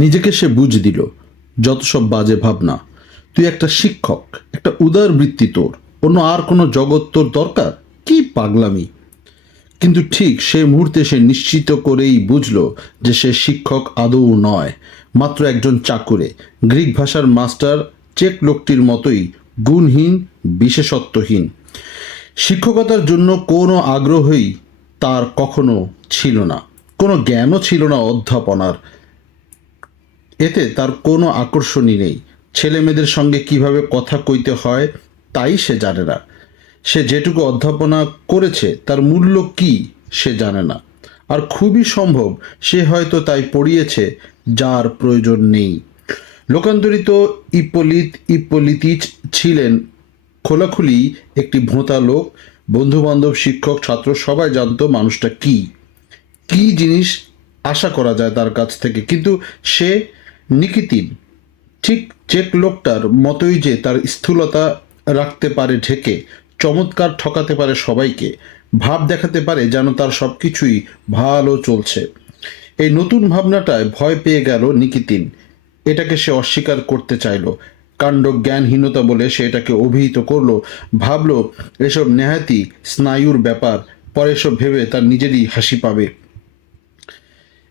নিজেকে সে বুঝ দিল, যত সব বাজে ভাবনা। তুই একটা শিক্ষক, একটা উদার বৃত্তি তোর, অন্য আর কোনো জগৎ তোর দরকার? কি পাগলামি! কিন্তু ঠিক সেই মুহূর্তে সে নিশ্চিত করেই বুঝল যে সে শিক্ষক আদৌ নয়, মাত্র একজন চাকুরে, গ্রিক ভাষার মাস্টার, চেক লোকটির মতোই গুণহীন, বিশেষত্বহীন। শিক্ষকতার জন্য কোনো আগ্রহই তার কখনো ছিল না, কোনো জ্ঞানও ছিল না অধ্যাপনার। এতে তার কোনো আকর্ষণই নেই। ছেলে মেয়েদের সঙ্গে কিভাবে কথা কইতে হয় তাই সে জানে না। সে যেটুকু অধ্যাপনা করেছে তার মূল্য কি সে জানে না। আর খুবই সম্ভব সে হয়তো তাই পড়িয়েছে যার প্রয়োজন নেই। লোকান্তরিত ইপোলিতিচ ছিলেন খোলাখুলি একটি ভোঁতা লোক। বন্ধুবান্ধব, শিক্ষক, ছাত্র সবাই জানতো মানুষটা কি কি জিনিস আশা করা যায় তার কাছ থেকে। কিন্তু সে নিকিতিন, ঠিক চেক লোকটার মতোই যে তার স্থূলতা রাখতে পারে ঢেকে, চমৎকার ঠকাতে পারে সবাইকে, ভাব দেখাতে পারে যেন তার সব কিছুই ভালো চলছে। এই নতুন ভাবনাটায় ভয় পেয়ে গেল নিকিতিন। এটাকে সে অস্বীকার করতে চাইল, কাণ্ড জ্ঞানহীনতা বলে সে এটাকে অভিহিত করলো। ভাবলো এসব নেহাতি স্নায়ুর ব্যাপার, পরে এসব ভেবে তার নিজেরই হাসি পাবে।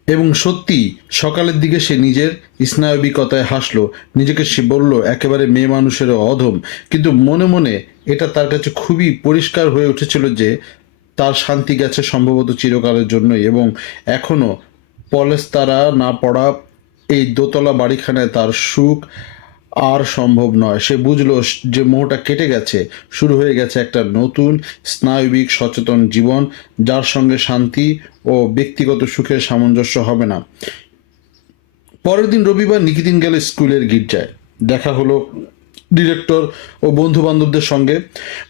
এবং সত্যি সকালের দিকে সে নিজের স্নায়বিকতায় হাসলো। নিজেকে সে বলল একেবারে মেয়ে মানুষেরও অধম। কিন্তু মনে মনে এটা তার কাছে খুবই পরিষ্কার হয়ে উঠেছিল যে তার শান্তি গেছে সম্ভবত চিরকালের জন্যই, এবং এখনও পলেস্তারা না পড়া এই দোতলা বাড়িখানায় তার সুখ আর সম্ভব নয়। সে বুঝলো যে মোহটা কেটে গেছে, শুরু হয়ে গেছে একটা নতুন স্নায়বিক সচেতন জীবন, যার সঙ্গে শান্তি ও ব্যক্তিগত সুখের সামঞ্জস্য হবে না। পরের দিন রবিবার নিকিতিন গেল স্কুলের গির্জায়। দেখা হলো ডিরেক্টর ও বন্ধু বান্ধবদের সঙ্গে।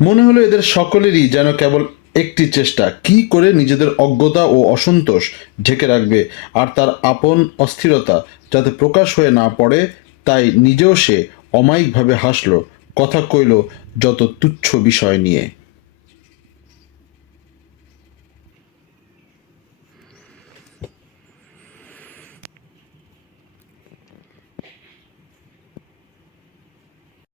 মনে হলো এদের সকলেরই যেন কেবল একটি চেষ্টা, কি করে নিজেদের অজ্ঞতা ও অসন্তোষ ঢেকে রাখবে, আর তার আপন অস্থিরতা যাতে প্রকাশ হয়ে না পড়ে। তাই নিজেও সে অমায়িকভাবে হাসল, কথা কইল যত তুচ্ছ বিষয় নিয়ে।